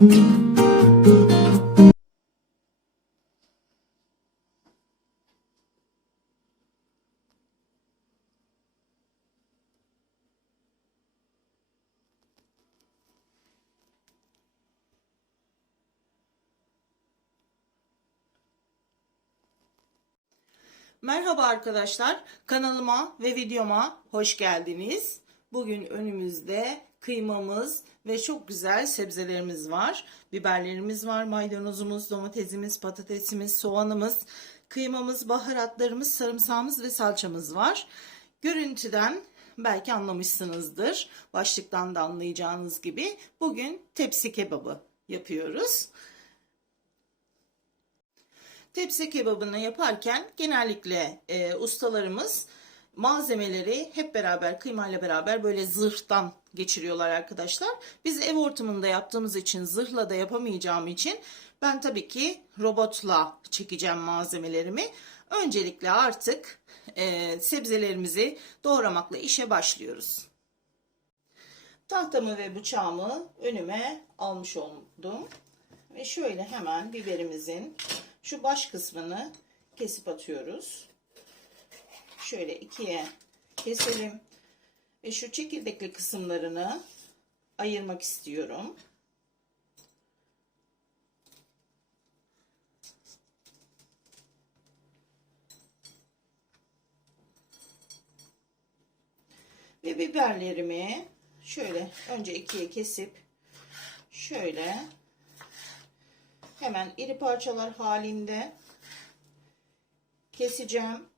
Merhaba arkadaşlar, kanalıma ve videoma hoş geldiniz. Bugün önümüzde kıymamız ve çok güzel sebzelerimiz var. Biberlerimiz var, maydanozumuz, domatesimiz, patatesimiz, soğanımız, kıymamız, baharatlarımız, sarımsağımız ve salçamız var. Görüntüden belki anlamışsınızdır. Başlıktan da anlayacağınız gibi bugün tepsi kebabı yapıyoruz. Tepsi kebabını yaparken genellikle e, ustalarımız malzemeleri hep beraber kıymayla beraber böyle zırhtan geçiriyorlar arkadaşlar. Biz ev ortamında yaptığımız için zırhla da yapamayacağım için ben tabii ki robotla çekeceğim malzemelerimi. Öncelikle artık e, sebzelerimizi doğramakla işe başlıyoruz. Tahtamı ve bıçağımı önüme almış oldum. Ve şöyle hemen biberimizin şu baş kısmını kesip atıyoruz. Şöyle ikiye keselim. Ve şu çekirdekli kısımlarını ayırmak istiyorum. Ve biberlerimi şöyle önce ikiye kesip şöyle hemen iri parçalar halinde keseceğim.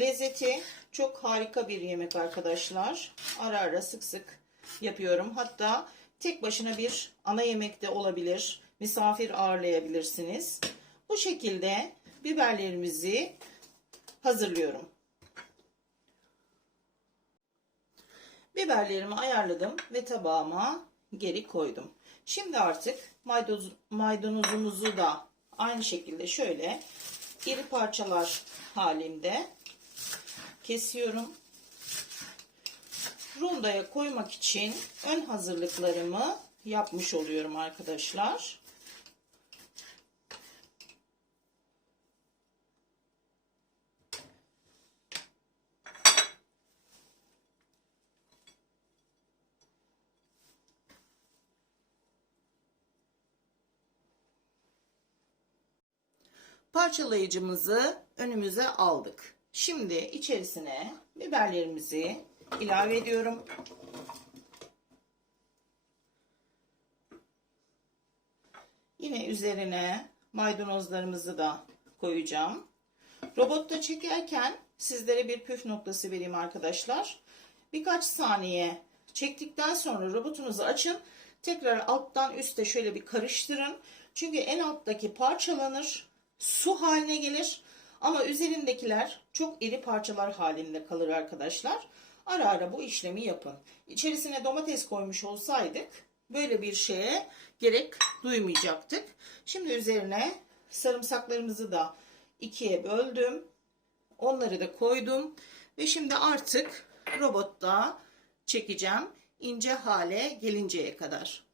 Lezzeti çok harika bir yemek arkadaşlar. Ara ara sık sık yapıyorum. Hatta tek başına bir ana yemek de olabilir. Misafir ağırlayabilirsiniz. Bu şekilde biberlerimizi hazırlıyorum. Biberlerimi ayarladım ve tabağıma geri koydum. Şimdi artık maydanoz, maydanozumuzu da aynı şekilde şöyle iri parçalar halinde kesiyorum. Rondoya koymak için ön hazırlıklarımı yapmış oluyorum arkadaşlar. Parçalayıcımızı önümüze aldık. Şimdi içerisine biberlerimizi ilave ediyorum. Yine üzerine maydanozlarımızı da koyacağım. Robotta çekerken sizlere bir püf noktası vereyim arkadaşlar. Birkaç saniye çektikten sonra robotunuzu açın. Tekrar alttan üste şöyle bir karıştırın. Çünkü en alttaki parçalanır, su haline gelir. Ama üzerindekiler çok iri parçalar halinde kalır arkadaşlar. Ara ara bu işlemi yapın. İçerisine domates koymuş olsaydık böyle bir şeye gerek duymayacaktık. Şimdi üzerine sarımsaklarımızı da ikiye böldüm. Onları da koydum. Ve şimdi artık robotta çekeceğim ince hale gelinceye kadar.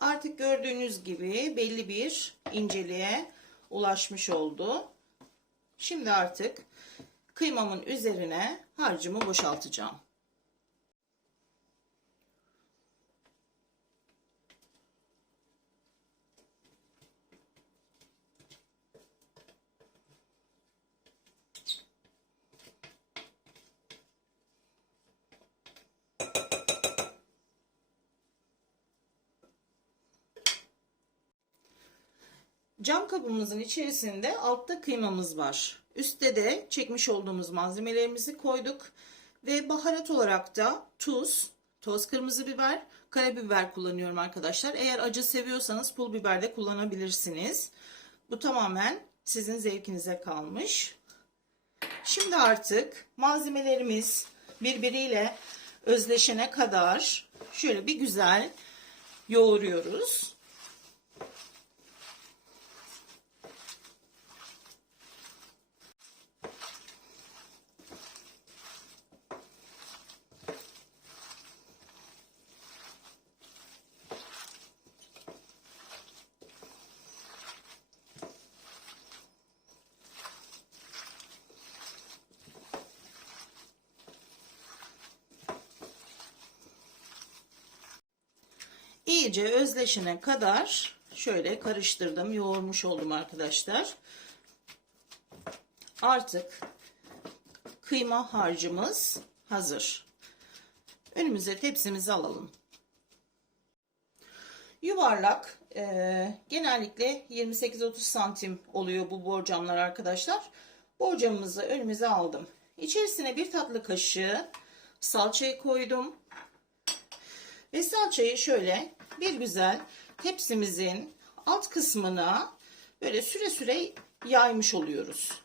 Artık gördüğünüz gibi belli bir inceliğe ulaşmış oldu. Şimdi artık kıymamın üzerine harcımı boşaltacağım. Cam kabımızın içerisinde altta kıymamız var. Üstte de çekmiş olduğumuz malzemelerimizi koyduk. Ve baharat olarak da tuz, toz kırmızı biber, karabiber kullanıyorum arkadaşlar. Eğer acı seviyorsanız pul biber de kullanabilirsiniz. Bu tamamen sizin zevkinize kalmış. Şimdi artık malzemelerimiz birbiriyle özleşene kadar şöyle bir güzel yoğuruyoruz. İyice özleşene kadar şöyle karıştırdım, yoğurmuş oldum arkadaşlar. Artık kıyma harcımız hazır. Önümüze tepsimizi alalım. Yuvarlak e, genellikle 28-30 santim oluyor bu borcamlar arkadaşlar. Borcamımızı önümüze aldım. İçerisine bir tatlı kaşığı salçayı koydum. Ve salçayı şöyle bir güzel tepsimizin alt kısmına böyle süre süre yaymış oluyoruz.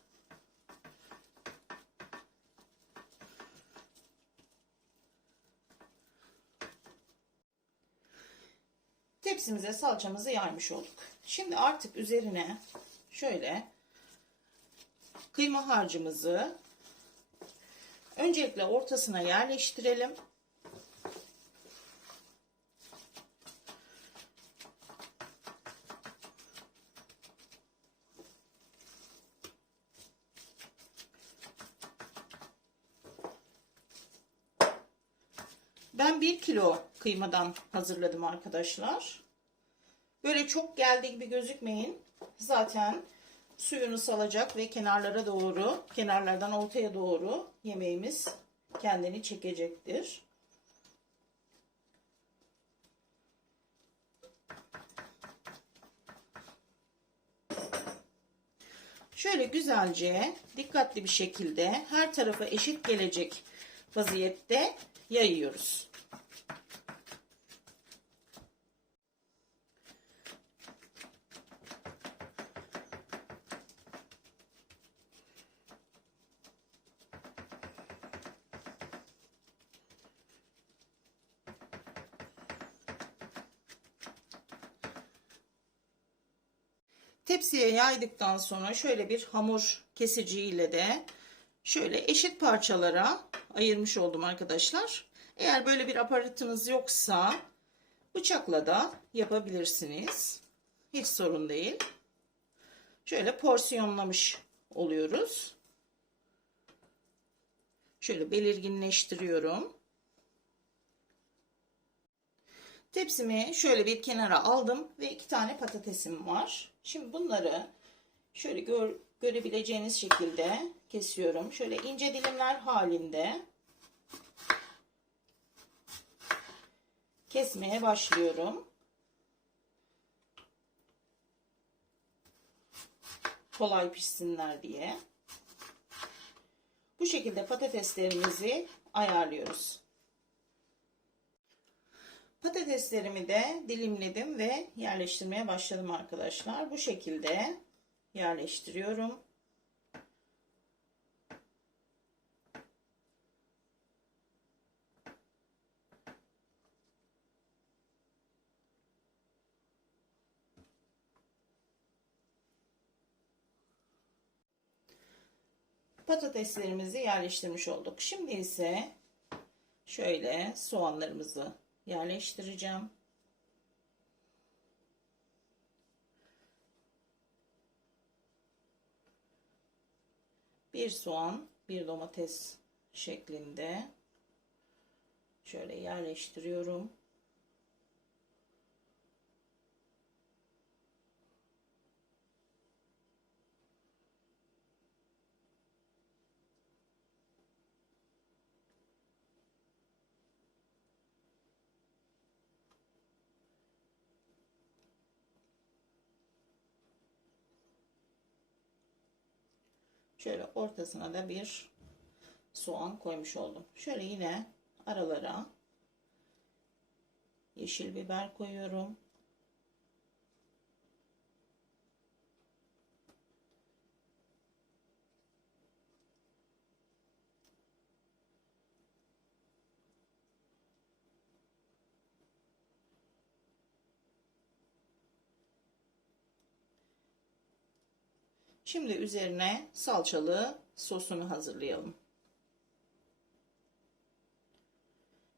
Tepsimize salçamızı yaymış olduk. Şimdi artık üzerine şöyle kıyma harcımızı öncelikle ortasına yerleştirelim. Ben 1 kilo kıymadan hazırladım arkadaşlar. Böyle çok geldiği gibi gözükmeyin. Zaten suyunu salacak ve kenarlara doğru, kenarlardan ortaya doğru yemeğimiz kendini çekecektir. Şöyle güzelce dikkatli bir şekilde her tarafa eşit gelecek vaziyette yayıyoruz. Tepsiye yaydıktan sonra şöyle bir hamur kesiciyle de şöyle eşit parçalara ayırmış oldum arkadaşlar. Eğer böyle bir aparatınız yoksa bıçakla da yapabilirsiniz. Hiç sorun değil. Şöyle porsiyonlamış oluyoruz. Şöyle belirginleştiriyorum. Tepsimi şöyle bir kenara aldım ve iki tane patatesim var. Şimdi bunları şöyle gör, görebileceğiniz şekilde kesiyorum. Şöyle ince dilimler halinde kesmeye başlıyorum. Kolay pişsinler diye. Bu şekilde patateslerimizi ayarlıyoruz. Patateslerimi de dilimledim ve yerleştirmeye başladım arkadaşlar. Bu şekilde yerleştiriyorum. Patateslerimizi yerleştirmiş olduk. Şimdi ise şöyle soğanlarımızı yerleştireceğim. Bir soğan, bir domates şeklinde şöyle yerleştiriyorum. Şöyle ortasına da bir soğan koymuş oldum. Şöyle yine aralara yeşil biber koyuyorum. Şimdi üzerine salçalı sosunu hazırlayalım.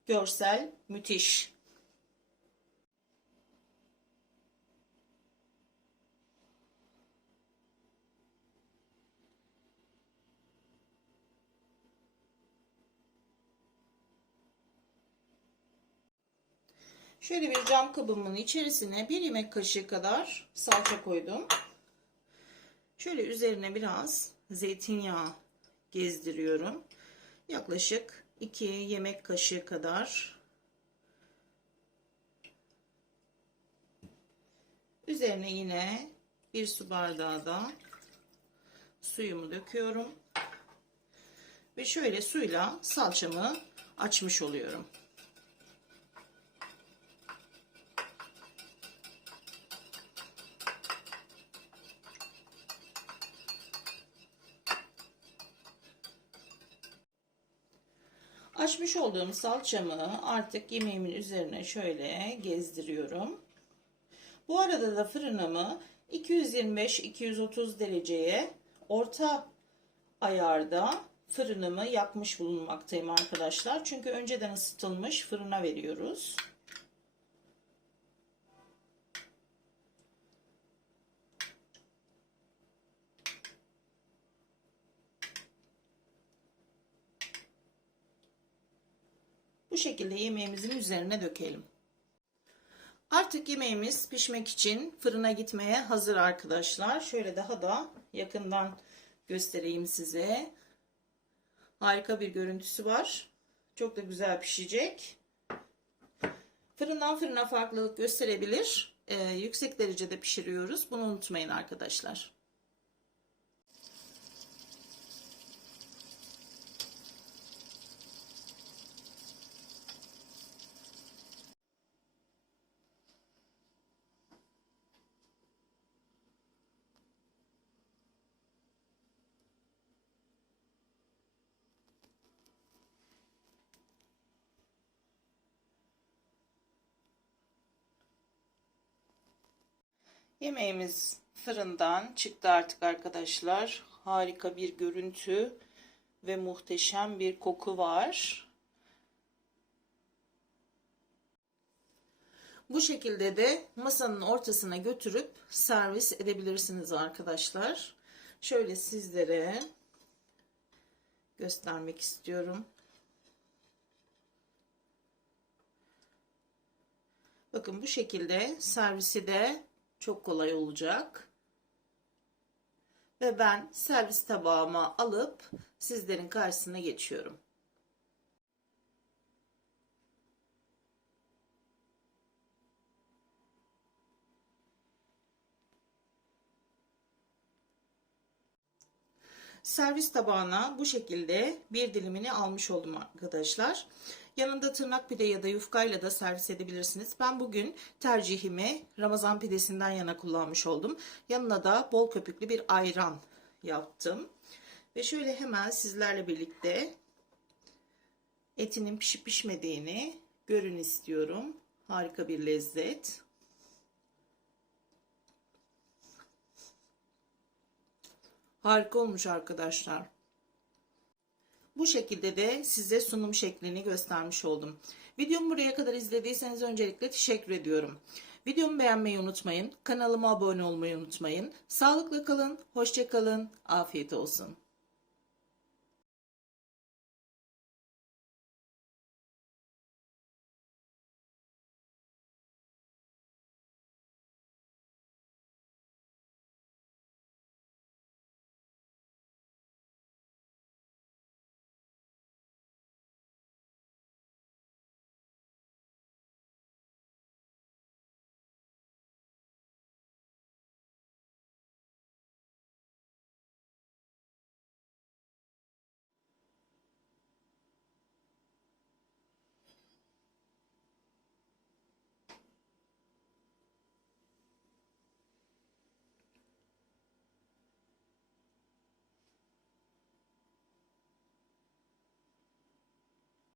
Görsel müthiş. Şöyle bir cam kabımın içerisine bir yemek kaşığı kadar salça koydum. Şöyle üzerine biraz zeytinyağı gezdiriyorum. Yaklaşık 2 yemek kaşığı kadar. Üzerine yine bir su bardağı da suyumu döküyorum. Ve şöyle suyla salçamı açmış oluyorum. Açmış olduğum salçamı artık yemeğimin üzerine şöyle gezdiriyorum. Bu arada da fırınımı 225-230 dereceye orta ayarda fırınımı yakmış bulunmaktayım arkadaşlar. Çünkü önceden ısıtılmış fırına veriyoruz. Bu şekilde yemeğimizin üzerine dökelim. Artık yemeğimiz pişmek için fırına gitmeye hazır arkadaşlar. Şöyle daha da yakından göstereyim size. Harika bir görüntüsü var. Çok da güzel pişecek. Fırından fırına farklılık gösterebilir. Ee, yüksek derecede pişiriyoruz. Bunu unutmayın arkadaşlar. Yemeğimiz fırından çıktı artık arkadaşlar. Harika bir görüntü ve muhteşem bir koku var. Bu şekilde de masanın ortasına götürüp servis edebilirsiniz arkadaşlar. Şöyle sizlere göstermek istiyorum. Bakın bu şekilde servisi de çok kolay olacak. Ve ben servis tabağıma alıp sizlerin karşısına geçiyorum. Servis tabağına bu şekilde bir dilimini almış oldum arkadaşlar. Yanında tırnak pide ya da yufkayla da servis edebilirsiniz. Ben bugün tercihimi Ramazan pidesinden yana kullanmış oldum. Yanına da bol köpüklü bir ayran yaptım. Ve şöyle hemen sizlerle birlikte etinin pişip pişmediğini görün istiyorum. Harika bir lezzet. Harika olmuş arkadaşlar. Bu şekilde de size sunum şeklini göstermiş oldum. Videomu buraya kadar izlediyseniz öncelikle teşekkür ediyorum. Videomu beğenmeyi unutmayın. Kanalıma abone olmayı unutmayın. Sağlıklı kalın, hoşça kalın, afiyet olsun.